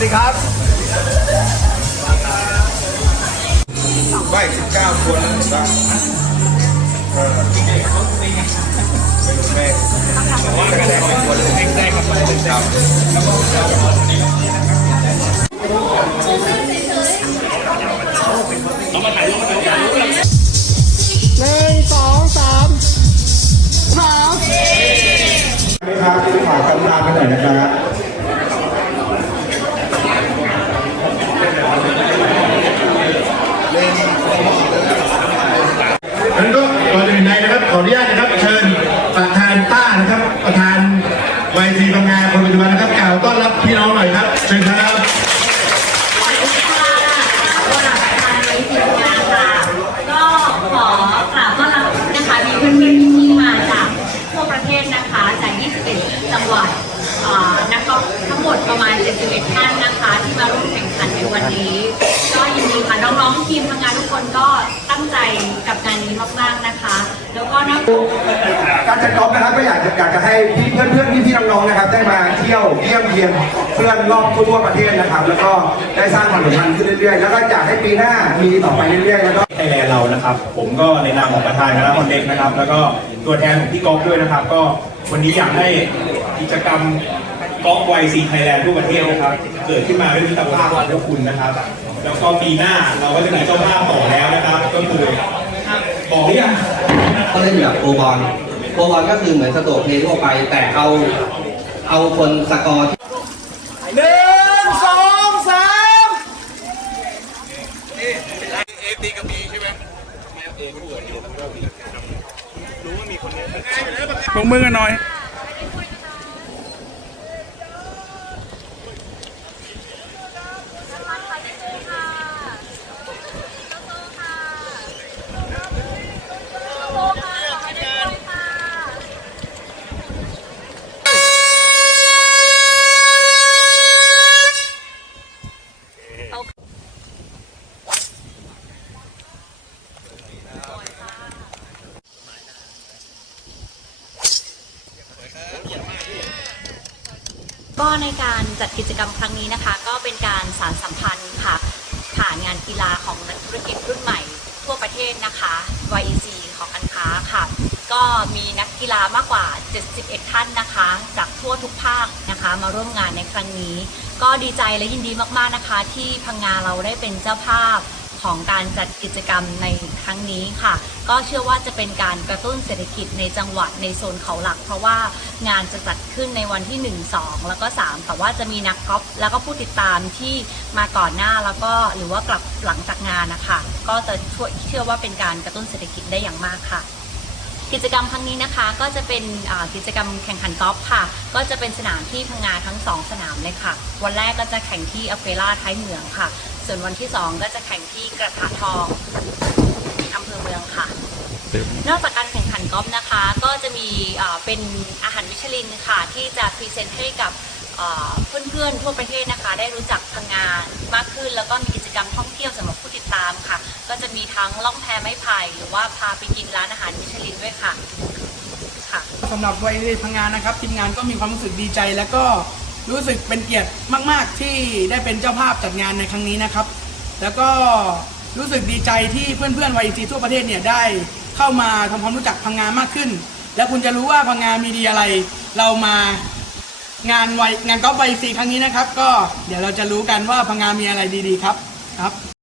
สดีครับใบสิบเก้าคนแล้วเห็นปะเออไม่รู้แม่แต่ว่าแสดงเป็นคนเลยได้ครับครับหนึ่งสองสามสามไม่ครับฝากกำลังกันหน่อยนะครับนั้นก็ก่อนอื่นใดนะครับขออนุญาตนะครับเชิญประธานต้านะครับ ประธาน วัยทีทำงานคนปัจจุบันนะครับกล่าวต้อนรับพี่น้องหน่อยครับเชิญครับก็ขอกราบต้อนรับนะคะมีเพื่อนๆที่มาจากทั่วประเทศนะคะจาก21จังหวัดเอ่อนักกอล์ฟทั้งหมดประมาณ71ท่านนะคะ ที่มาร่วมแข่งขันในวันนี้ ค่ะน้องๆทีมทำงานทุกคนก็ตั้งใจกับงานนี้มากๆนะคะ แล้วก็นอกการจัดกอล์ฟนะครับก็อยากจะอยากจะให้พี่เพื่อนเพื่อนพี่พี่ๆน้องๆนะครับ ได้มาเที่ยวเยี่ยมเยียนเพื่อนรอบทั่วประเทศนะครับ แล้วก็ได้สร้างความสัมพันธ์ขึ้นเรื่อยๆ แล้วก็อยากให้ปีหน้ามีต่อไปเรื่อยๆแล้วก็ไทยแลนด์เรานะครับ ผมก็ในนามของประธานคณะคอนเด็กนะครับ แล้วก็ตัวแทนของพี่ก๊อฟด้วยนะครับ ก็วันนี้อยากให้กิจกรรม ก๊อฟไวซีไทยแลนด์ทั่วประเทศนะครับ เกิดขึ้นมาด้วยมิตรภาพของพวกคุณนะครับ แล้วก็ปีหน้าเราก็จะมีเจ้าภาพต่อแล้วนะครับ ก็คือบอกหรือยังก็เล่นแบบโปรบอลโปรบอลก็คือเหมือนสโตรกเพลย์ทั่วไป แต่เอาเอาคนสกอร์หนึ่งสองสามปรบมือกันหน่อย ก็ในการจัดกิจกรรมครั้งนี้นะคะ ก็เป็นการสารสัมพันธ์ค่ะผ่านงานกีฬาของนักธุรกิจรุ่นใหม่ทั่วประเทศนะคะ YEC ของการค้าค่ะ ก็มีนักกีฬามากกว่า 71 ท่านนะคะ จากทั่วทุกภาคนะคะ มาร่วมงานในครั้งนี้ ก็ดีใจและยินดีมากๆนะคะ ที่พังงาเราได้เป็นเจ้าภาพ ของการจัดกิจกรรมในครั้งนี้ค่ะ ก็เชื่อว่าจะเป็นการกระตุ้นเศรษฐกิจในจังหวัดในโซนเขาหลัก เพราะว่างานจะจัดขึ้นในวันที่ 1 2 แล้วก็ 3 แต่ว่าจะมีนักกอล์ฟแล้วก็ผู้ติดตามที่มาก่อนหน้าแล้วก็หรือว่ากลับหลังจากงานนะคะ ก็จะช่วยเชื่อว่าเป็นการกระตุ้นเศรษฐกิจได้อย่างมากค่ะกิจกรรมครั้งนี้นะคะก็จะเป็นกิจกรรมแข่งขันกอล์ฟค่ะ ก็จะเป็นสนามที่พังงาทั้ง 2 สนามเลยค่ะ วันแรกก็จะแข่งที่อเฟล่าท้ายเหมืองค่ะ ส่วนวันที่2ก็จะแข่งที่กระทะทองอำเภอเมืองค่ะ นอกจากการแข่งขันกอล์ฟนะคะ ก็จะมีเป็นอาหารมิชลินค่ะ ที่จะพรีเซนต์ให้กับเพื่อนๆทั่วประเทศนะคะ ได้รู้จักพังงามากขึ้น แล้วก็มีกิจกรรมท่องเที่ยวสำหรับผู้ติดตามค่ะ ก็จะมีทั้งล่องแพไม้ไผ่หรือว่าพาไปกินร้านอาหารมิชลินด้วยค่ะค่ะสำหรับวัยเรียนพังงานนะครับทีมงานก็มีความรู้สึกดีใจแล้วก็ รู้สึกเป็นเกียรติมาก ๆ ที่ได้เป็นเจ้าภาพจัดงานในครั้งนี้นะครับ แล้วก็รู้สึกดีใจที่เพื่อนๆวัยซีทั่วประเทศเนี่ยได้เข้ามาทำความรู้จักพังงานมากขึ้น แล้วคุณจะรู้ว่าพังงานมีดีอะไร เรามางานวัยงานกอล์ฟวัยซีครั้งนี้นะครับ ก็เดี๋ยวเราจะรู้กันว่าพังงานมีอะไรดีๆครับครับ